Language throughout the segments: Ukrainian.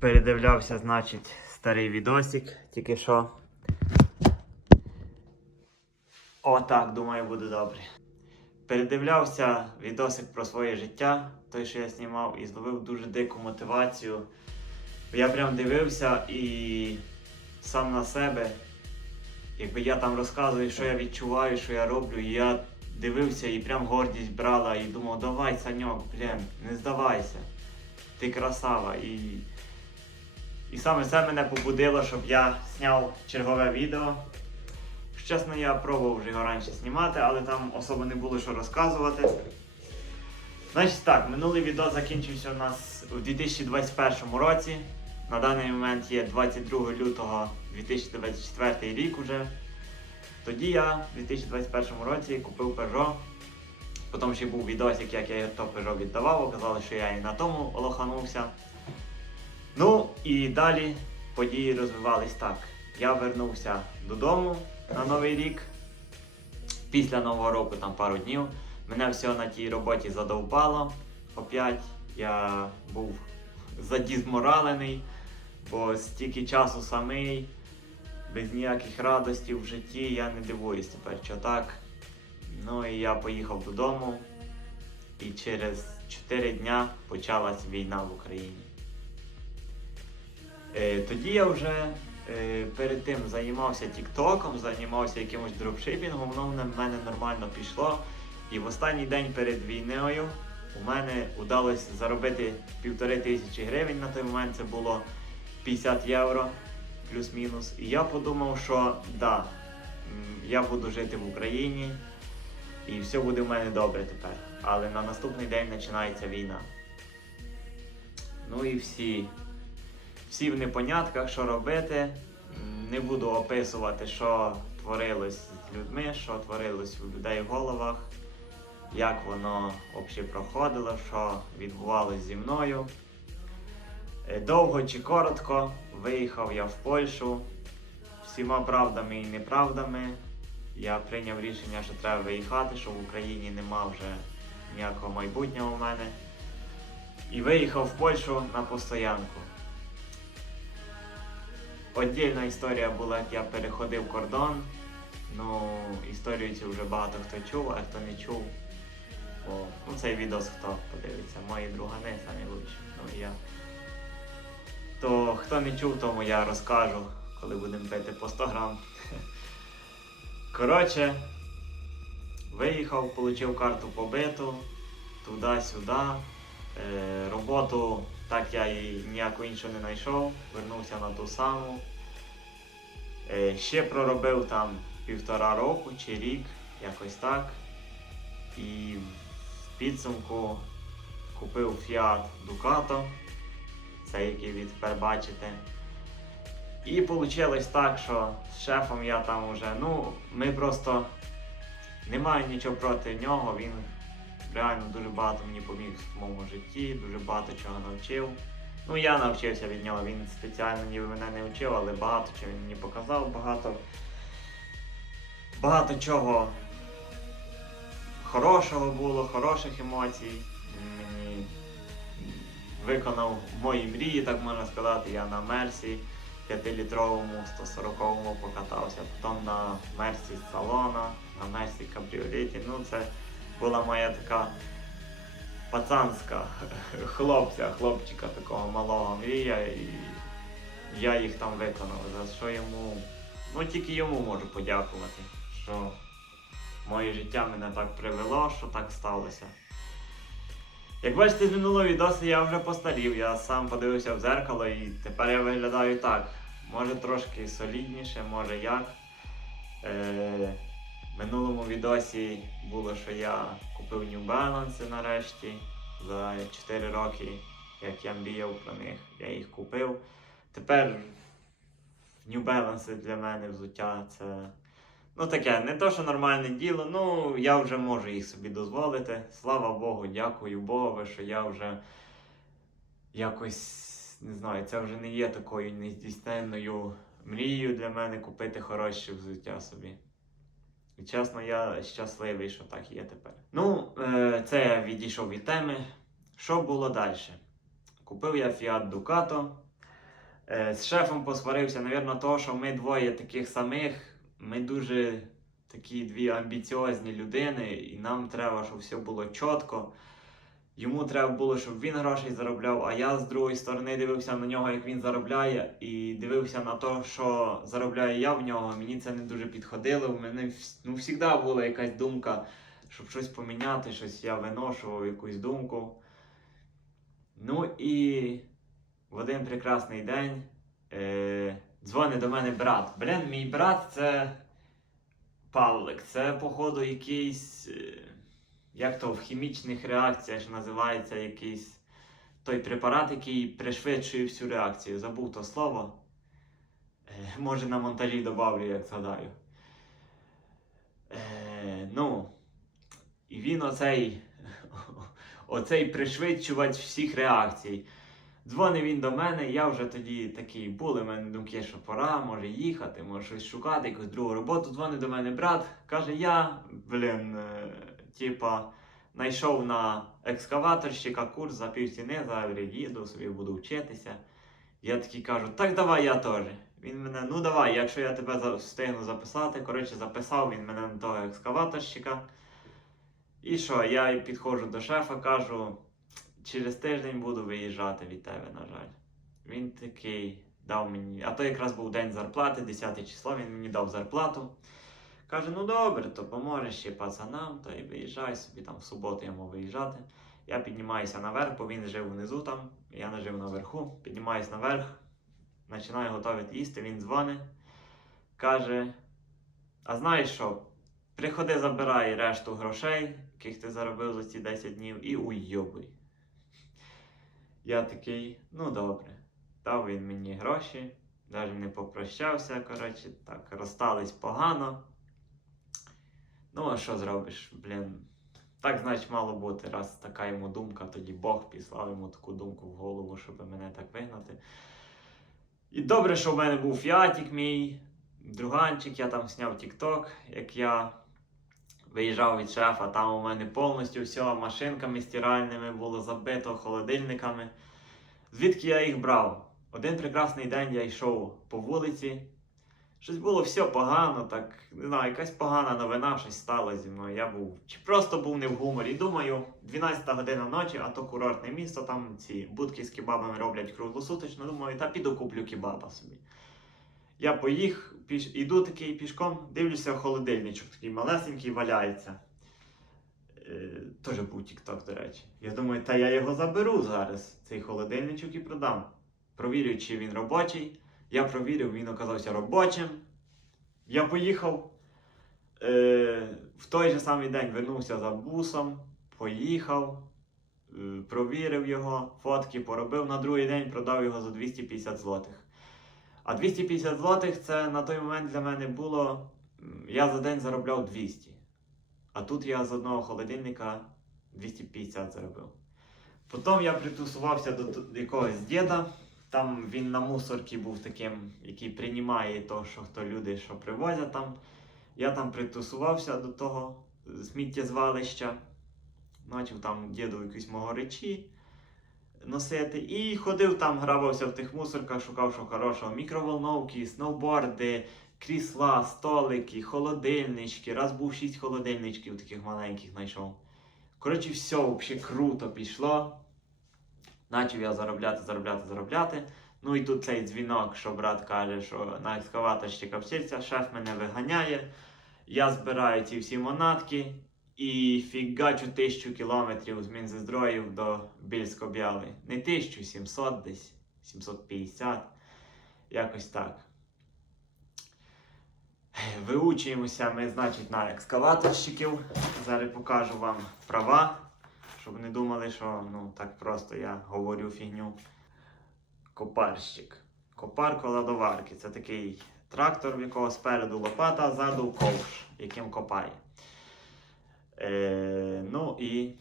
Передивлявся, значить, старий відосик, тільки що. О, так, думаю, буде добре. Передивлявся відосик про своє життя, той, що я знімав, і зловив дуже дику мотивацію. Я прям дивився і сам на себе. Якби я там розказую, що я відчуваю, що я роблю, і я дивився і прям гордість брала і думав, давай, Саньок, блін, не здавайся. Ти красава. І, і саме це мене побудило, щоб я зняв чергове відео. Чесно, я пробував вже його раніше знімати, але там особо не було що розказувати. Значить так, минулий відео закінчився у нас у 2021 році. На даний момент є 22 лютого 2024 рік уже. Тоді я в 2021 році купив Peugeot. Потім ще був відосик, як я то Peugeot віддавав, оказалось, що я і на тому лоханувся. Ну і далі події розвивались так. Я вернувся додому на Новий рік. Після Нового року, там пару днів, мене все на тій роботі задовбало. Опять я був задізморалений, бо стільки часу самий, без ніяких радостей в житті, я не дивуюсь тепер, що так. Ну і я поїхав додому, і через 4 дня почалась війна в Україні. Е, тоді я вже е, перед тим займався тіктоком, займався якимось дропшипінгом, воно в мене нормально пішло. І в останній день перед війною у мене вдалося заробити півтори тисячі гривень. На той момент це було 50 євро плюс-мінус. І я подумав, що да, я буду жити в Україні і все буде в мене добре тепер. Але на наступний день починається війна. Ну і всі всі в непонятках, що робити. Не буду описувати, що творилось з людьми, що творилось у людей в головах, як воно взагалі проходило, що відбувалось зі мною. Е, Довго чи коротко виїхав я в Польщу всіма правдами і неправдами. Я прийняв рішення, що треба виїхати, що в Україні нема вже ніякого майбутнього в мене. І виїхав в Польщу на постоянку. Отдільна історія була, як я переходив кордон. Ну, історію цю вже багато хто чув, а хто не чув. Бо, ну, цей відос хто подивиться, мої другани самі лучші. Ну, і я. То хто не чув, тому я розкажу, коли будемо пити по 100 грам. Коротше, виїхав, отримав карту побиту, туди-сюди. Е, роботу так я і ніяку іншу не знайшов, вернувся на ту саму. Е, ще проробив там півтора року чи рік, якось так. І в підсумку купив Fiat Ducato, це який ви тепер бачите. І вийшло так, що з шефом я там уже, ну, ми просто не маю нічого проти нього, він реально дуже багато мені поміг в моєму житті, дуже багато чого навчив. Ну, я навчився від нього, він спеціально ніби мене не вчив, але багато чого він мені показав, багато, багато чого хорошого було, хороших емоцій. Мені виконав мої мрії, так можна сказати. Я на Мерсі 5-літровому 140-му покатався, потім на Мерсі салона, на Мерсі кабріолеті. Ну, це була моя така пацанська хлопця, хлопчика такого малого мрія, і я їх там виконав, за що йому, ну тільки йому можу подякувати, що моє життя мене так привело, що так сталося. Як бачите, з минулого відосу я вже постарів, я сам подивився в дзеркало і тепер я виглядаю так. Може трошки солідніше, може як. Е, минулому відосі було, що я купив New Balance нарешті за 4 роки, як я мріяв про них, я їх купив. Тепер New Balance для мене взуття це ну таке, не то, що нормальне діло, ну я вже можу їх собі дозволити. Слава Богу, дякую Богу, що я вже якось не знаю, це вже не є такою нездійсненною мрією для мене купити хороше взуття собі. Чесно, я щасливий, що так є тепер. Ну, е, це я відійшов від теми. Що було далі? Купив я Fiat Ducato. Е, З шефом посварився, навірно, того, що ми двоє таких самих. Ми дуже такі дві амбіціозні людини, і нам треба, щоб все було чітко. Йому треба було, щоб він грошей заробляв, а я з другої сторони дивився на нього, як він заробляє, і дивився на те, що заробляю я в нього. Мені це не дуже підходило. У мене ну, завжди була якась думка, щоб щось поміняти, щось я виношував, якусь думку. Ну і в один прекрасний день е, дзвонить до мене брат. Блін, мій брат це Павлик. Це, походу, якийсь. е, Як то в хімічних реакціях називається якийсь той препарат, який пришвидшує всю реакцію. Забув то слово. Е, може на монтажі добавлю, як згадаю. Е, ну, і він оцей, оцей пришвидшувач всіх реакцій. Дзвонив він до мене, я вже тоді такий були, в мене думки, що пора, може їхати, може щось шукати, якусь другу роботу. Дзвонить до мене брат, каже, я, блін, е, типа, знайшов на екскаваторщика курс за півціни, зараз їду, собі буду вчитися. Я такий кажу, так давай я теж. Він мене, ну давай, якщо я тебе встигну записати. Коротше, записав він мене на того екскаваторщика. І що, я підходжу до шефа, кажу, через тиждень буду виїжджати від тебе, на жаль. Він такий дав мені, а то якраз був день зарплати, 10 число, він мені дав зарплату. Каже, ну добре, то поможеш ще пацанам, то і виїжджай собі там в суботу я мав виїжджати. Я піднімаюся наверх, бо він жив внизу там, я не жив наверху. Піднімаюсь наверх, починаю готувати їсти, він дзвонить, каже: А знаєш що? Приходи, забирай решту грошей, яких ти заробив за ці 10 днів, і уйобуй. Я такий, ну добре. Дав він мені гроші, навіть не попрощався, коротше, так, розстались погано. Ну, а що зробиш, блін? Так, значить, мало бути, раз така йому думка, тоді Бог післав йому таку думку в голову, щоб мене так вигнати. І добре, що в мене був фіатік мій, друганчик, я там зняв TikTok, як я виїжджав від шефа, там у мене повністю все машинками стиральними було забито, холодильниками. Звідки я їх брав? Один прекрасний день я йшов по вулиці. Щось було все погано, так не знаю, якась погана новина, щось стало зі мною. Я був чи просто був не в гуморі. Думаю, 12 година ночі, а то курортне місто, там ці будки з кебабами роблять круглосуточно. Думаю, та піду куплю кебаба собі. Я поїх, піш... іду такий пішком, дивлюся, холодильничок такий малесенький валяється. Е, Теж був TikTok, до речі. Я думаю, та я його заберу зараз, цей холодильничок і продам. Провірю, чи він робочий. Я провірив, він оказався робочим. Я поїхав е, в той же самий день вернувся за бусом, поїхав, е, провірив його, фотки поробив. На другий день продав його за 250 злотих. А 250 злотих це на той момент для мене було. Я за день заробляв 200. А тут я з одного холодильника 250 заробив. Потім я притусувався до якогось діда. Там він на мусорці був таким, який приймає то, що хто люди, що привозять там. Я там притусувався до того сміттєзвалища. Почав там діду якісь мого речі носити. І ходив там, грабався в тих мусорках, шукав що хорошого. Мікроволновки, сноуборди, крісла, столики, холодильнички. Раз був шість холодильничків таких маленьких знайшов. Коротше, все взагалі круто пішло. Почав я заробляти, заробляти, заробляти. Ну і тут цей дзвінок, що брат каже, що на екскаваторщика вчиться, шеф мене виганяє. Я збираю ці всі монатки і фігачу тисячу кілометрів з Мінзездроїв до Більсько-Бяли. Не 1700 десь, 750, якось так. Виучуємося ми, значить, на екскаваторщиків. Зараз покажу вам права, щоб не думали, що ну, так просто я говорю фігню. Копарщик. Копар коладоварки. Це такий трактор, в якого спереду лопата, а ззаду ковш, яким копає. Е, ну і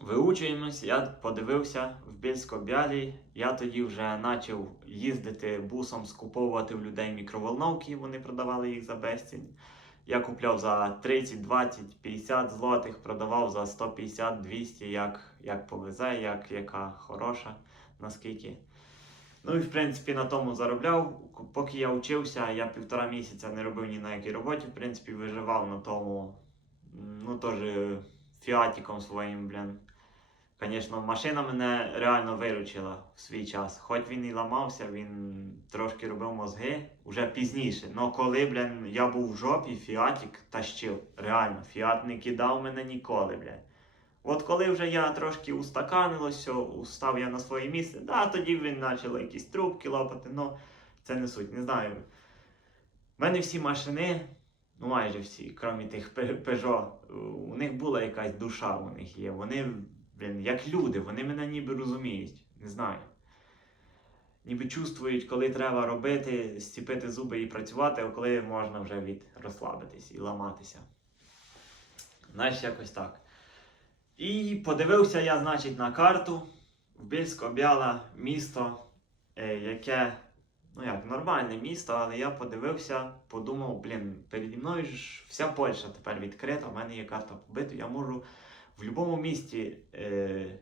виучуємось. Я подивився в Більсько-Бялі. Я тоді вже почав їздити бусом, скуповувати в людей мікроволновки, вони продавали їх за безцінь. Я купляв за 30, 20, 50 злотих, продавав за 150, 200, як, як повезе, як яка хороша, наскільки. Ну і в принципі на тому заробляв. Поки я вчився, я півтора місяця не робив ні на якій роботі, в принципі, виживав на тому, ну теж фіатіком своїм, блін. Звісно, машина мене реально виручила в свій час. Хоч він і ламався, він трошки робив мозги вже пізніше. Но коли, блін, я був в жопі, фіатік тащив. Реально, фіат не кидав мене ніколи, блін. От коли вже я трошки устаканилося, устав я на своє місце, да, тоді він почав якісь трубки лопати, ну це не суть, не знаю. У мене всі машини, ну майже всі, крім тих Peugeot, у них була якась душа, у них є. Вони, блін, як люди, вони мене ніби розуміють, не знаю. Ніби чувствують, коли треба робити, стіпити зуби і працювати, а коли можна вже від розслабитись і ламатися. Знаєш, якось так. І подивився я, значить, на карту в Більсько-Бяла місто, е, яке, ну як, нормальне місто, але я подивився, подумав, блін, переді мною ж вся Польща тепер відкрита, в мене є карта побита, я можу в будь-якому місті е,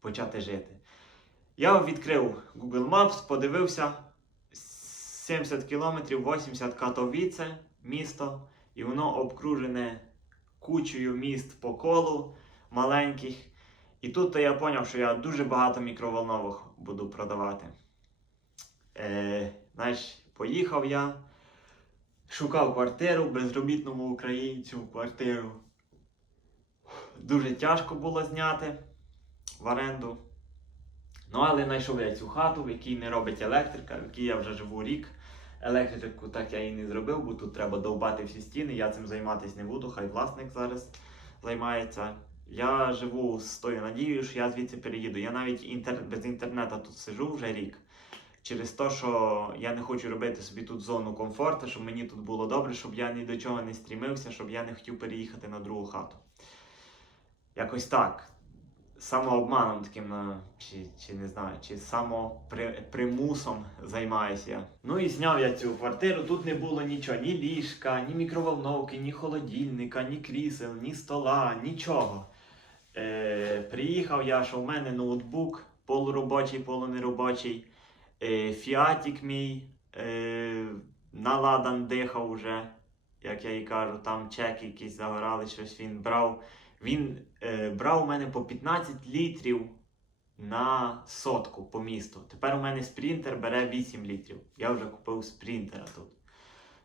почати жити. Я відкрив Google Maps, подивився 70 кілометрів, 80 Катовіце місто, і воно обкружене кучею міст по колу маленьких. І тут я зрозумів, що я дуже багато мікроволновок буду продавати. Е, знаєш, поїхав я, шукав квартиру, безробітному українцю квартиру. Дуже тяжко було зняти в оренду. Ну, але знайшов я цю хату, в якій не робить електрика, в якій я вже живу рік. Електрику так я і не зробив, бо тут треба довбати всі стіни. Я цим займатися не буду, хай власник зараз займається. Я живу з тою надією, що я звідси переїду. Я навіть інтер... без інтернету тут сижу вже рік. Через те, що я не хочу робити собі тут зону комфорту, щоб мені тут було добре, щоб я ні до чого не стрімився, щоб я не хотів переїхати на другу хату. Якось так. Самообманом таким, чи, чи не знаю, чи самопримусом займаюся. Ну і зняв я цю квартиру. Тут не було нічого, ні ліжка, ні мікроволновки, ні холодильника, ні крісел, ні стола, нічого. Е, приїхав я, що в мене ноутбук полуробочий, полунеробочий. Е, фіатік мій е, наладан дихав уже, як я і кажу, там чеки якісь загорали, щось він брав. Він е, брав у мене по 15 літрів на сотку по місту. Тепер у мене спринтер бере 8 літрів. Я вже купив спринтера тут.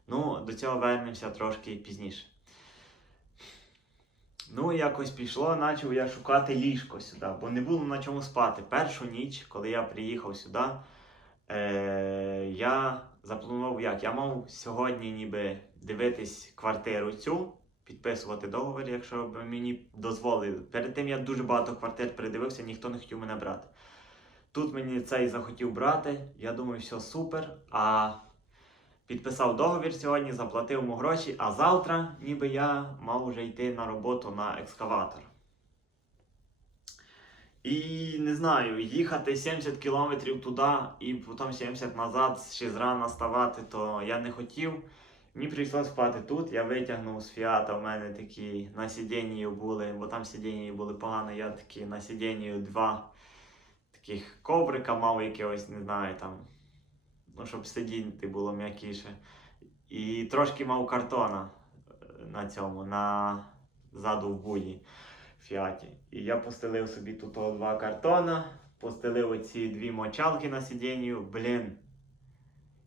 Ну, до цього вернемося трошки пізніше. Ну, якось пішло, почав я шукати ліжко сюди, бо не було на чому спати. Першу ніч, коли я приїхав сюди, е, я запланував як? Я мав сьогодні ніби дивитись квартиру цю, підписувати договір, якщо б мені дозволили. Перед тим я дуже багато квартир передивився, ніхто не хотів мене брати. Тут мені цей захотів брати, я думаю, все супер. А підписав договір сьогодні, заплатив йому гроші, а завтра ніби я мав вже йти на роботу на екскаватор. І не знаю, їхати 70 кілометрів туди і потім 70 назад, ще зрана ставати, то я не хотів. Мені прийшлося спати тут. Я витягнув з фіата. В мене такі на сидінні були, бо там сидіння були погані. Я такі на сидінні два таких коврика мав якогось, не знаю там. Ну, щоб сидіти було м'якіше. І трошки мав картона е, на цьому, на ззаду в буді фіаті. І я постелив собі тут два картона, постелив оці дві мочалки на сидінню. Блін.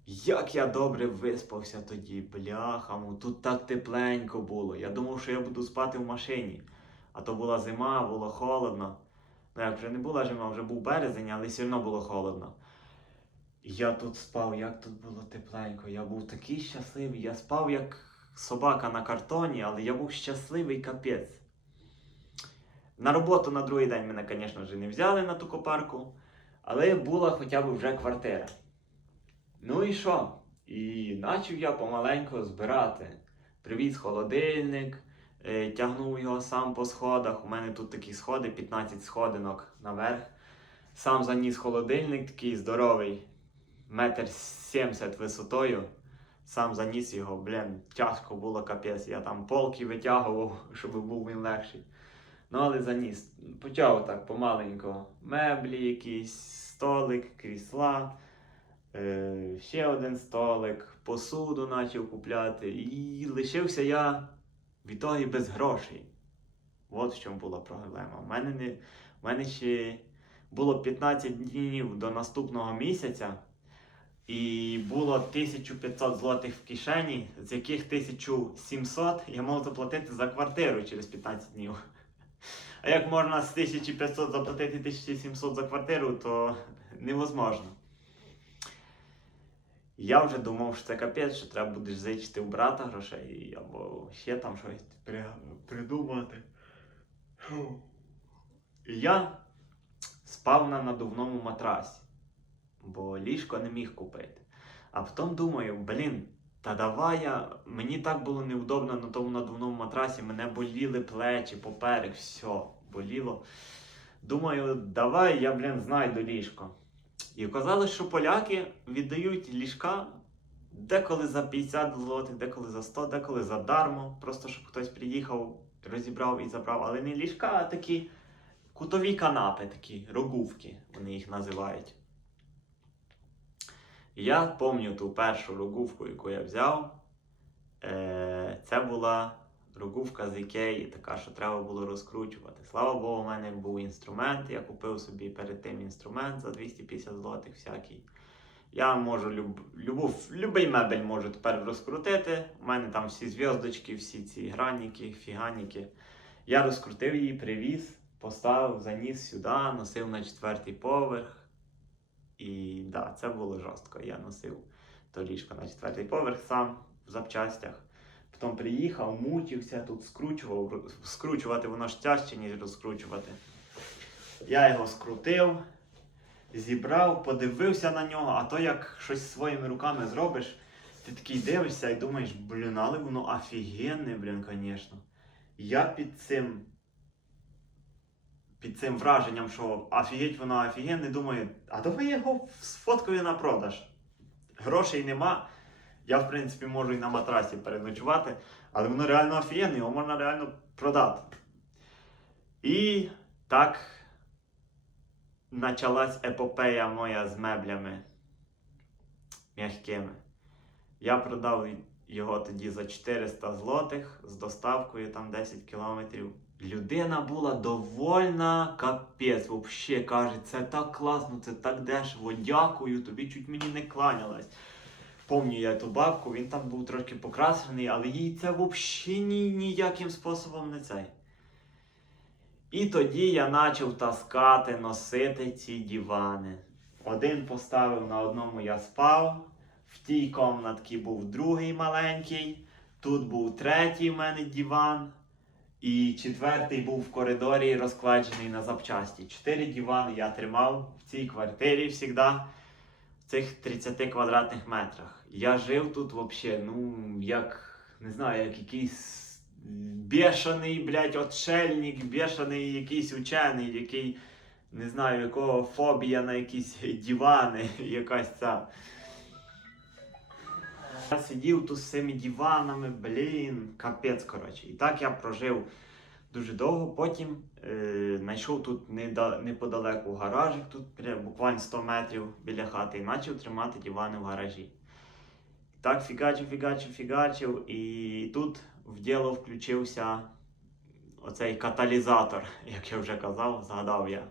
Як я добре виспався тоді, бляхаму, тут так тепленько було. Я думав, що я буду спати в машині. А то була зима, було холодно. Ну, як вже не була зима, вже був березень, але все одно було холодно. Я тут спав, як тут було тепленько. Я був такий щасливий. Я спав як собака на картоні, але я був щасливий капець. На роботу на другий день мене, звісно ж, не взяли на ту копарку, але була хоча б вже квартира. Ну і що? І почав я помаленьку збирати. Привіз холодильник, е, тягнув його сам по сходах. У мене тут такі сходи, 15 сходинок наверх. Сам заніс холодильник такий здоровий, метр сімдесят висотою. Сам заніс його, блін, тяжко було капець. Я там полки витягував, щоб був він легший. Ну, але заніс. Почав так помаленько. Меблі якісь, столик, крісла, ще один столик, посуду почав купляти. І лишився я в ітогі без грошей. От в чому була проблема. У мене, не, у мене ще було 15 днів до наступного місяця. І було 1500 злотих в кишені, з яких 1700 я мав заплатити за квартиру через 15 днів. А як можна з 1500 заплатити 1700 за квартиру, то невозможно. Я вже думав, що це капець, що треба будеш зичити у брата грошей або ще там щось при- придумати. І я спав на надувному матрасі бо ліжко не міг купити. А потім думаю, блін, та давай я. Мені так було неудобно на тому надувному матрасі, мене боліли плечі, поперек, все, боліло. Думаю, давай я, блін, знайду ліжко. І оказалось, що поляки віддають ліжка деколи за 50 злотих, деколи за 100, деколи за дармо, просто щоб хтось приїхав, розібрав і забрав. Але не ліжка, а такі кутові канапи, такі рогувки, вони їх називають. Я пам'ятаю ту першу рогувку, яку я взяв. Е, Це була рогувка з Ікеї, така, що треба було розкручувати. Слава Богу, у мене був інструмент. Я купив собі перед тим інструмент за 250 злотих всякий. Я можу люб, любу, любий мебель можу тепер розкрутити. У мене там всі зв'язочки, всі ці граніки, фіганіки. Я розкрутив її, привіз, поставив, заніс сюди, носив на четвертий поверх. І да, це було жорстко. Я носив то ліжко на четвертий поверх сам в запчастях. Потім приїхав, мучився, тут скручував. Скручувати воно ж тяжче, ніж розкручувати. Я його скрутив, зібрав, подивився на нього, а то як щось своїми руками зробиш, ти такий дивишся і думаєш, блін, але воно офігенне, блін, звісно. Я під цим під цим враженням, що офігеть воно офігенне, думаю, а давай я його сфоткаю на продаж. Грошей нема. Я, в принципі, можу і на матрасі переночувати, але воно реально офігенне, його можна реально продати. І так почалась епопея моя з меблями м'якими. Я продав його тоді за 400 злотих з доставкою там 10 кілометрів. Людина була довольна, капець, вообще каже, це так класно, це так дешево, дякую, тобі чуть мені не кланялась. Помню я ту бабку, він там був трошки покрасений, але їй це взагалі ні, ніяким способом не цей. І тоді я почав таскати, носити ці дивани. Один поставив на одному я спав, в тій комнатці був другий маленький, тут був третій в мене диван. І четвертий був в коридорі розкладений на запчасті. Чотири дивани я тримав в цій квартирі завжди, цих 30 квадратних метрах. Я жив тут взагалі, ну, як, не знаю, як якийсь бешений, блядь, отшельник, бешений якийсь учений, який, не знаю, якого фобія на якісь дивани, якась ця. Я сидів тут з цими диванами, блін, капець, коротше. І так я прожив дуже довго. Потім е, знайшов тут неподалеку гаражик, тут буквально 100 метрів біля хати, і почав тримати дивани в гаражі. Так фігачив, фігачив, фігачив, і тут в діло включився оцей каталізатор, як я вже казав, згадав я.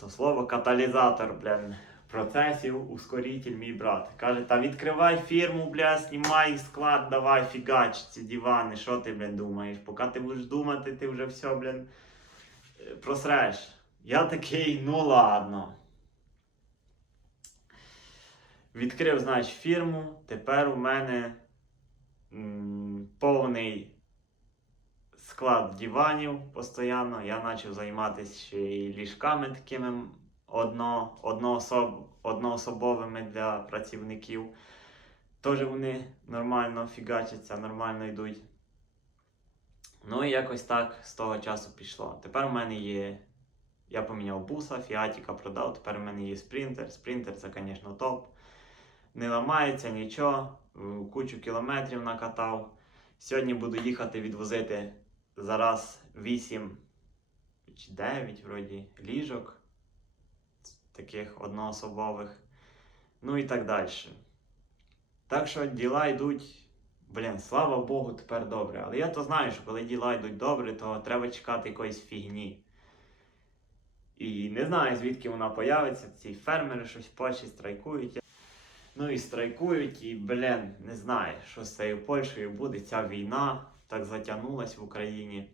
То слово каталізатор, блін процесів, ускоритель, мій брат. Каже, та відкривай фірму, бля, знімай склад, давай фігач ці дивани. Що ти, блін, думаєш? Поки ти будеш думати, ти вже все, е, просреш. Я такий, ну ладно. Відкрив, значить, фірму. Тепер у мене повний склад диванів постійно. Я почав займатися ще й ліжками такими одно, одноособ, одноособовими для працівників. Теж вони нормально фігачаться, нормально йдуть. Ну і якось так з того часу пішло. Тепер у мене є. Я поміняв буса, фіатіка продав, тепер у мене є спринтер. Спринтер це, звісно, топ. Не ламається нічого, кучу кілометрів накатав. Сьогодні буду їхати відвозити зараз 8 чи 9 вроді ліжок. Таких одноособових, ну і так далі. Так що діла йдуть, блін, слава Богу, тепер добре. Але я то знаю, що коли діла йдуть добре, то треба чекати якоїсь фігні. І не знаю, звідки вона появиться. Ці фермери щось в Польщі страйкують. Ну і страйкують, і, блін, не знаю, що з цією Польщею буде. Ця війна так затягнулась в Україні.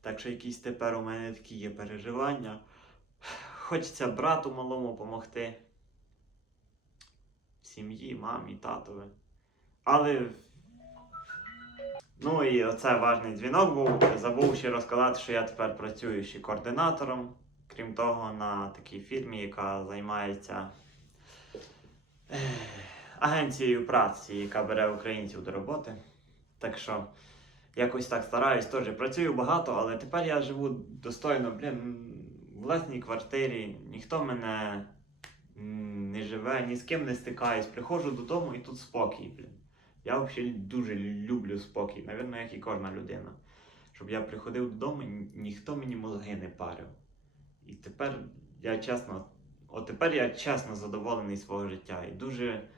Так що якісь тепер у мене такі є переживання. Хочеться брату малому допомогти. Сім'ї, мамі, татові. Але. Ну і оце важний дзвінок був. Забув ще розказати, що я тепер працюю ще координатором. Крім того, на такій фірмі, яка займається агенцією праці, яка бере українців до роботи. Так що якось так стараюсь теж. Працюю багато, але тепер я живу достойно, блін, власній квартирі. Ніхто мене не живе, ні з ким не стикаюсь. Приходжу додому і тут спокій, блін. Я взагалі дуже люблю спокій, навірно, як і кожна людина. Щоб я приходив додому, ніхто мені мозги не парив. І тепер я чесно, от тепер я чесно задоволений свого життя і дуже,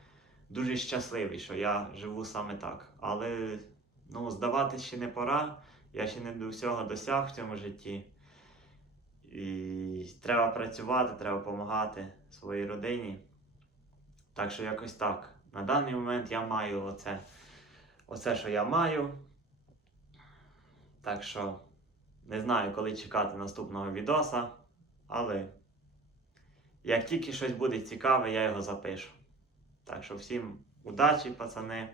дуже щасливий, що я живу саме так. Але ну, здаватись ще не пора. Я ще не до всього досяг в цьому житті. І треба працювати, треба допомагати своїй родині. Так що якось так. На даний момент я маю оце, оце що я маю. Так що не знаю, коли чекати наступного відоса, але як тільки щось буде цікаве, я його запишу. Так що всім удачі, пацани.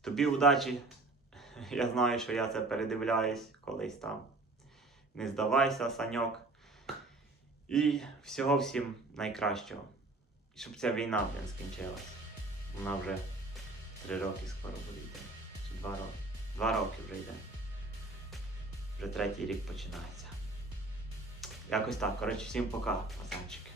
Тобі удачі. Я знаю, що я це передивляюсь колись там. Не здавайся, Саньок. І всього всім найкращого. І щоб ця війна блін, скінчилась. Вона вже три роки скоро буде йти. Чи два роки. Два роки вже йде. Вже третій рік починається. Якось так. Коротше, всім пока, пацанчики.